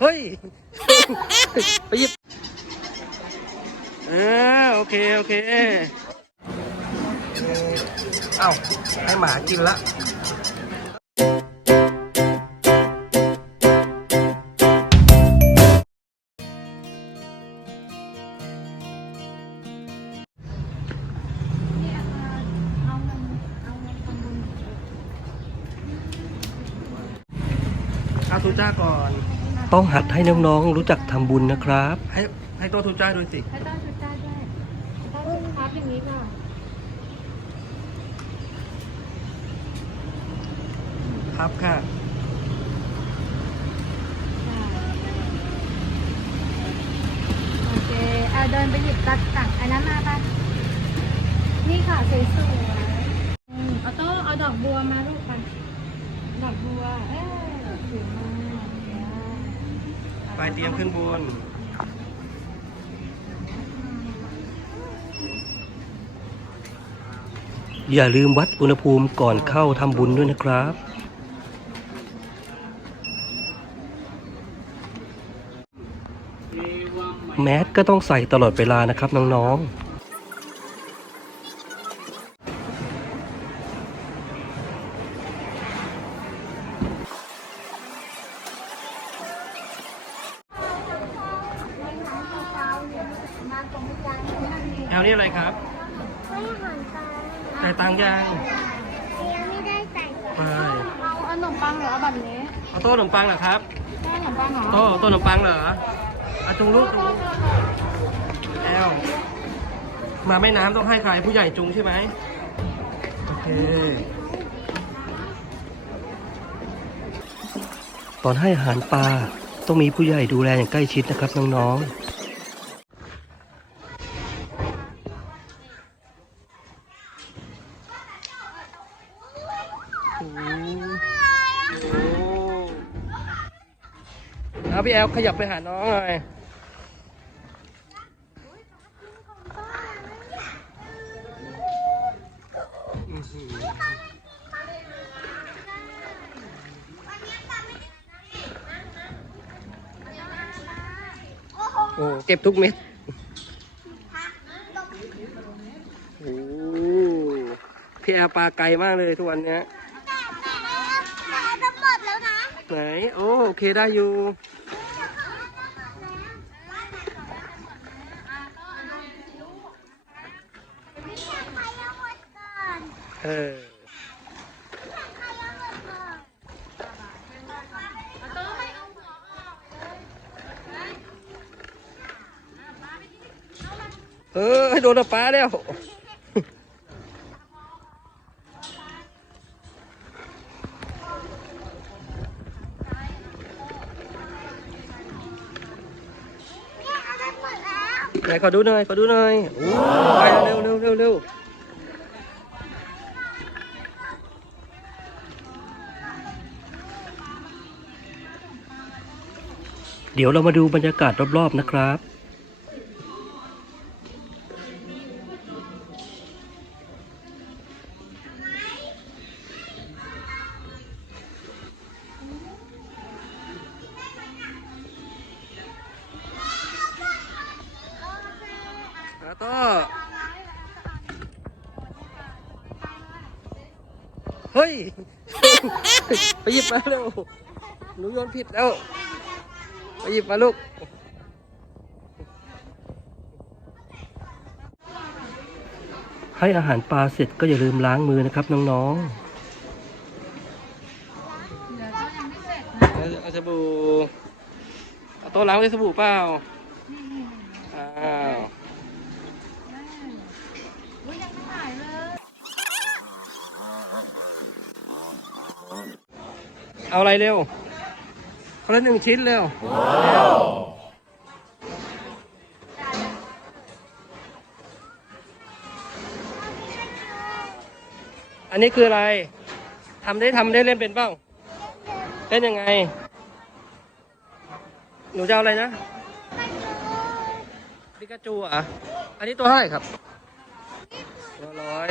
เฮ้ย ไปหยิบอ่าโอเค โอเค เอ้า ให้หมากินละเอาทูจ้าก่อน ต้องหัดให้น้องๆรู้จักทำบุญนะครับ ให้ให้โตทูจ้าดูสิให้ต้อนชุดจ้าด้วยต้อนชุดครับอย่างนี้ก่อนครับค่ะโอเคเอาเดินไปหยิบตัดต่างอันนั้นมาปะนี่ค่ะสวยๆอืมเอาโต้เอาดอกบัวมาลูกไปดอกบัว เอ้ยสวยมาก ไปเตรียมขึ้นบนอย่าลืมวัดอุณหภูมิก่อนเข้าทำบุญด้วยนะครับ แมสก็ต้องใส่ตลอดเวลานะครับน้องๆ แอลนี่อะไรครับไม่หันตาจ่ายตังค์ยังยังไม่ได้แต่งไปเอาขนมปังเหรอเอาแบบนี้เอาโต๊ะขนมปังเหรอครับได้ขนมปังเหรอโต๊ะโต๊ะขนมปังเหรอเอาจุงลูกจุงแอลมาแม่น้ำต้องให้ใครผู้ใหญ่จุงใช่ไหมโอเคตอนให้อาหารปลาต้องมีผู้ใหญ่ดูแลอย่างใกล้ชิดนะครับน้องๆโอ้โหเอา พี่แอลขยับไปหาน้องหน่อยโอ้เก็บทุกเม็ดโอ้พี่แอลปลาไกลมากเลยทุกวันเนี้ยไหน โอ้โอเคได้อยู่ ใครยังหมดก่อน เออใครยังหมดก่อนเออให้โดนปลาแล้วเนี่ยเอาไหมดแล้วไหนขอดูหน่อยขอดูหน่อยโอ้ไปเร็วเร็วเร็วเร็ว เดี๋ยวเรามาดูบรรยากาศรอบๆนะครับอาโต้เฮ้ย ไปหยิบมาเร็วหนูโยนผิดแล้ว ไปหยิบมาลูก ให้อาหารปลาเสร็จก็อย่าลืมล้างมือนะครับน้องเดี๋ยวก็ยังไม่เสร็จนะๆเอาสบู่เอาโต้ล้างด้วยสบู่เปล่าอ้าวอุ้ยยังไม่หายเลยเอาอะไรเร็ว คนละหนึ่งชิ้นเร็วอันนี้คืออะไร ทำได้ทำได้เล่นเป็นเปล่าเล่นยังไง หนูจะเอาอะไรนะปิกาจูอะ อันนี้ตัวเท่าไหร่ครับตัวร้อย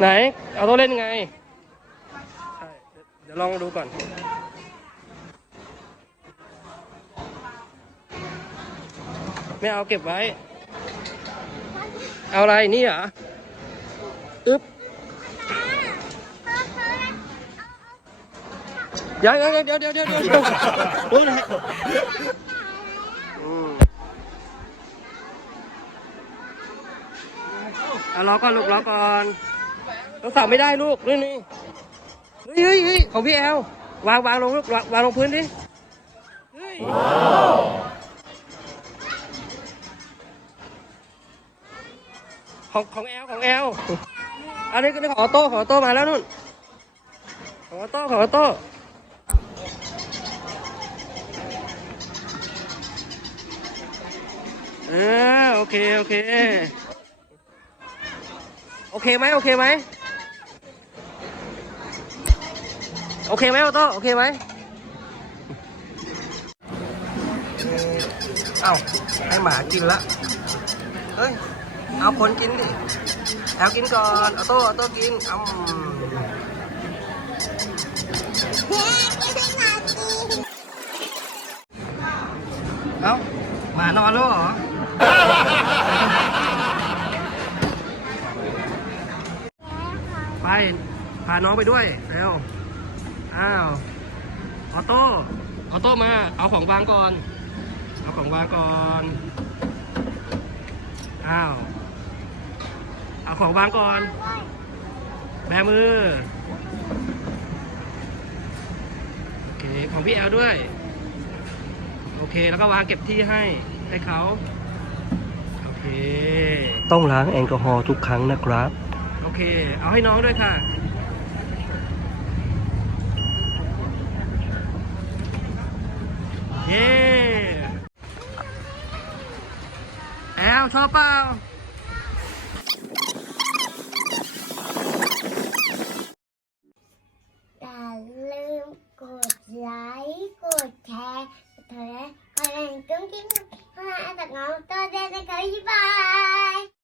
ไหน เอาตัวเล่นยังไง ใช่ เดี๋ยวลองดูก่อน ไม่เอาเก็บไว้ เอาอะไรนี่เหรออึ๊บเดี๋ยวเดี๋ยวเดี๋ยวเดี๋ยวเดี๋ยวเดี๋ยวเดี๋ยวโอ้ยเอารอก่อนลูกรอก่อนต้องสั่งไม่ได้ลูกนี่นี่เฮ้ยเฮ้ยเของพี่แอลวางวางลงลูกวางวางลงพื้นดิเฮ้ย ของของแอลของแอลอันนี้ก็เป็นของออโต้ของออโต้มาแล้วนู่นของออโต้ของออโต้เออโอเคโอเคโอเคไหมโอเคไหมโอเคไหมออโต้โอเคไหมเอ้าให้หมากินละเฮ้ย เอาคนกินดิแอลกินก่อนออโต้ออโต้กินอืมเอ้าหมานอนแล้วเหรอไปพาน้องไปด้วยเร็วอ้าวออโต้ออโต้มา เอาของวางก่อน เอาของวางก่อน อ้าว เอาของวางก่อน แบมือ โอเค ของพี่แอลด้วย โอเค แล้วก็วางเก็บที่ให้ให้เขา โอเค ต้องล้างแอลกอฮอล์ทุกครั้งนะครับ โอเค เอาให้น้องด้วยค่ะเย้แอลชอบเปล่า